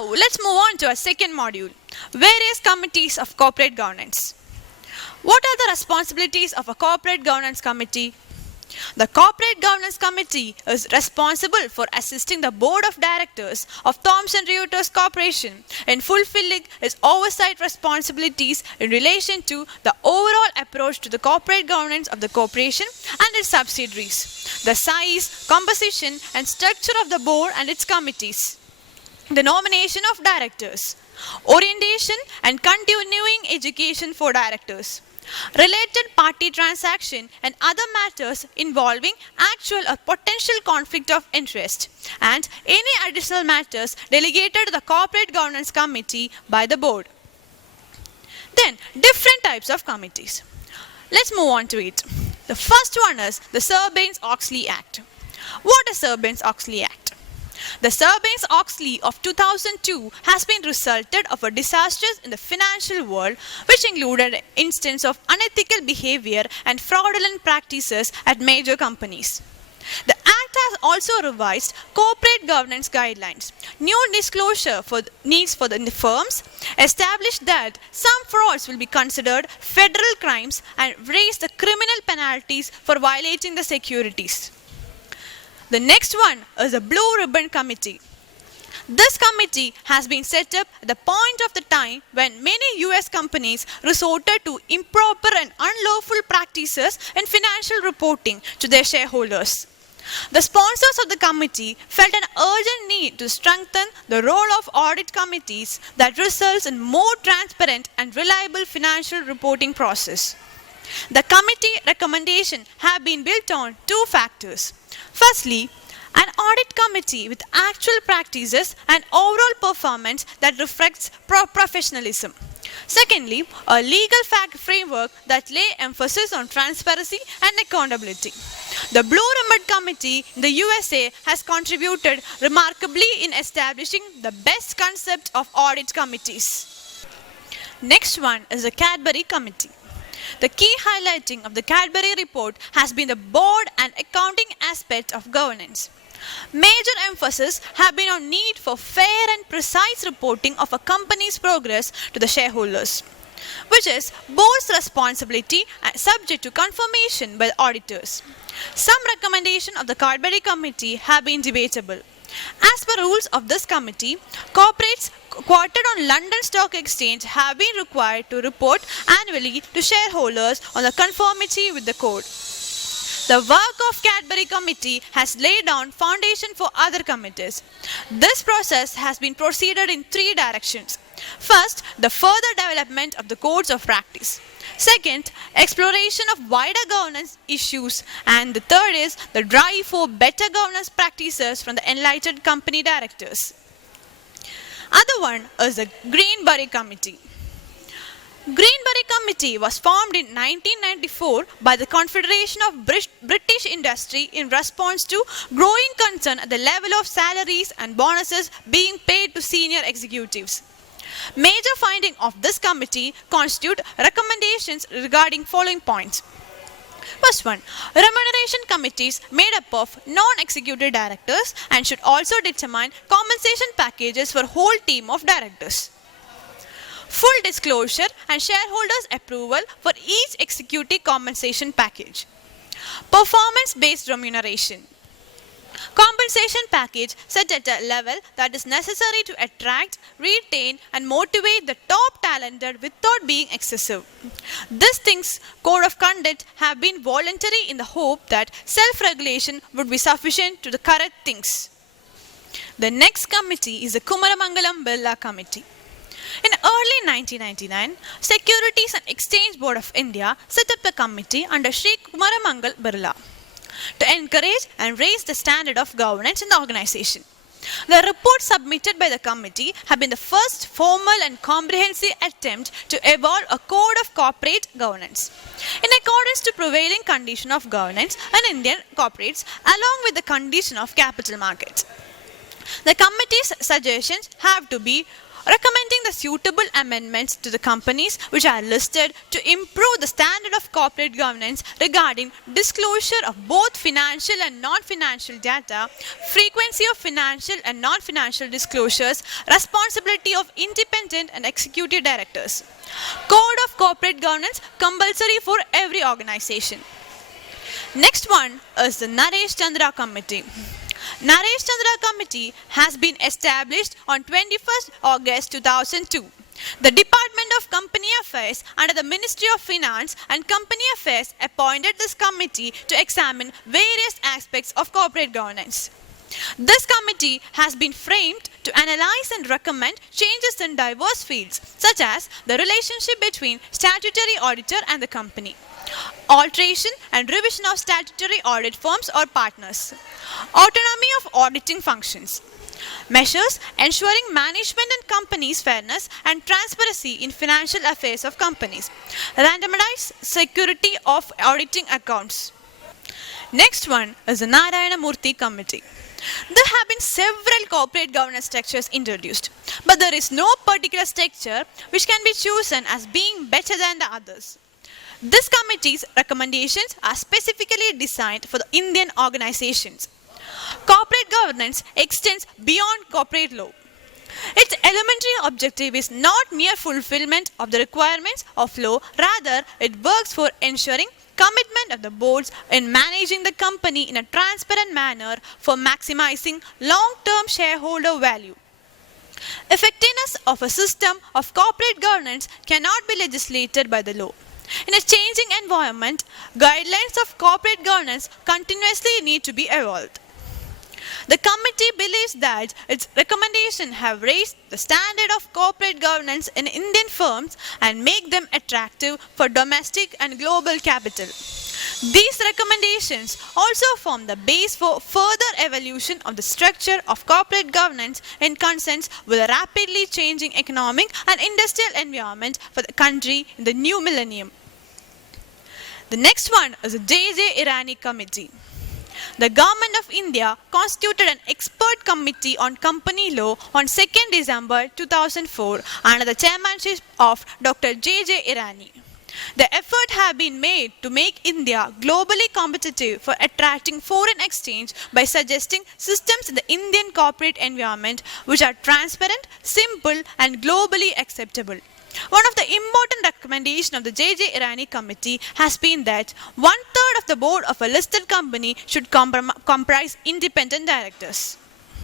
Now, let's move on to our second module, various committees of corporate governance. What are the responsibilities of a corporate governance committee? The Corporate Governance Committee is responsible for assisting the Board of Directors of Thomson Reuters Corporation in fulfilling its oversight responsibilities in relation to the overall approach to the corporate governance of the corporation and its subsidiaries, the size, composition, and structure of the board and its committees, the nomination of directors, orientation and continuing education for directors, related party transaction and other matters involving actual or potential conflict of interest, and any additional matters delegated to the Corporate Governance Committee by the board. Then, different types of committees. Let's move on to it. The first one is the Sarbanes-Oxley Act. What is Sarbanes-Oxley Act? The Sarbanes-Oxley of 2002 has been resulted of a disasters in the financial world, which included an instance of unethical behavior and fraudulent practices at major companies. The Act has also revised corporate governance guidelines, new disclosure needs for the firms, established that some frauds will be considered federal crimes, and raised the criminal penalties for violating the securities. The next one is the Blue Ribbon Committee. This committee has been set up at the point of the time when many US companies resorted to improper and unlawful practices in financial reporting to their shareholders. The sponsors of the committee felt an urgent need to strengthen the role of audit committees that results in more transparent and reliable financial reporting process. The committee recommendations have been built on two factors. Firstly, an audit committee with actual practices and overall performance that reflects professionalism. Secondly, a legal framework that lay emphasis on transparency and accountability. The Blue Ribbon Committee in the USA has contributed remarkably in establishing the best concept of audit committees. Next one is the Cadbury Committee. The key highlighting of the Cadbury report has been the board and accounting aspect of governance. Major emphasis have been on need for fair and precise reporting of a company's progress to the shareholders, which is board's responsibility and subject to confirmation by the auditors. Some recommendations of the Cadbury Committee have been debatable. As per rules of this committee, corporates quoted on London Stock Exchange have been required to report annually to shareholders on the conformity with the code. The work of Cadbury Committee has laid down foundation for other committees. This process has been proceeded in three directions. First, the further development of the codes of practice. Second, exploration of wider governance issues. And the third is the drive for better governance practices from the enlightened company directors. Other one is the Greenbury Committee. Greenbury Committee was formed in 1994 by the Confederation of British Industry in response to growing concern at the level of salaries and bonuses being paid to senior executives. Major findings of this committee constitute recommendations regarding following points. First one, remuneration committees made up of non-executive directors and should also determine compensation packages for whole team of directors. Full disclosure and shareholders' approval for each executive compensation package. Performance-based remuneration. Compensation package set at a level that is necessary to attract, retain and motivate the top talented without being excessive. These things, code of conduct, have been voluntary in the hope that self-regulation would be sufficient to correct things. The next committee is the Kumara Mangalam Birla Committee. In early 1999, Securities and Exchange Board of India set up a committee under Sri Kumara Birla to encourage and raise the standard of governance in the organization. The report submitted by the committee have been the first formal and comprehensive attempt to evolve a code of corporate governance in accordance to prevailing condition of governance in Indian corporates along with the condition of capital markets. The committee's suggestions have to be recommending the suitable amendments to the companies which are listed to improve the standard of corporate governance regarding disclosure of both financial and non-financial data, frequency of financial and non-financial disclosures, responsibility of independent and executive directors. Code of corporate governance compulsory for every organization. Next one is the Naresh Chandra Committee. Naresh Chandra Committee has been established on 21st August 2002. The Department of Company Affairs under the Ministry of Finance and Company Affairs appointed this committee to examine various aspects of corporate governance. This committee has been framed to analyze and recommend changes in diverse fields such as the relationship between statutory auditor and the company, alteration and revision of statutory audit firms or partners, autonomy of auditing functions, measures ensuring management and companies' fairness and transparency in financial affairs of companies, randomized security of auditing accounts. Next one is the Narayana Murthy Committee. There have been several corporate governance structures introduced, but there is no particular structure which can be chosen as being better than the others. This committee's recommendations are specifically designed for the Indian organizations. Corporate governance extends beyond corporate law. Its elementary objective is not mere fulfillment of the requirements of law, rather it works for ensuring commitment of the boards in managing the company in a transparent manner for maximizing long-term shareholder value. Effectiveness of a system of corporate governance cannot be legislated by the law. In a changing environment, guidelines of corporate governance continuously need to be evolved. The committee believes that its recommendations have raised the standard of corporate governance in Indian firms and make them attractive for domestic and global capital. These recommendations also form the base for further evolution of the structure of corporate governance in consonance with a rapidly changing economic and industrial environment for the country in the new millennium. The next one is the J.J. Irani Committee. The Government of India constituted an expert committee on company law on 2nd December 2004 under the chairmanship of Dr. J.J. Irani. The effort has been made to make India globally competitive for attracting foreign exchange by suggesting systems in the Indian corporate environment which are transparent, simple and globally acceptable. One of the important recommendations of the J.J. Irani Committee has been that 1/3 of the board of a listed company should comprise independent directors.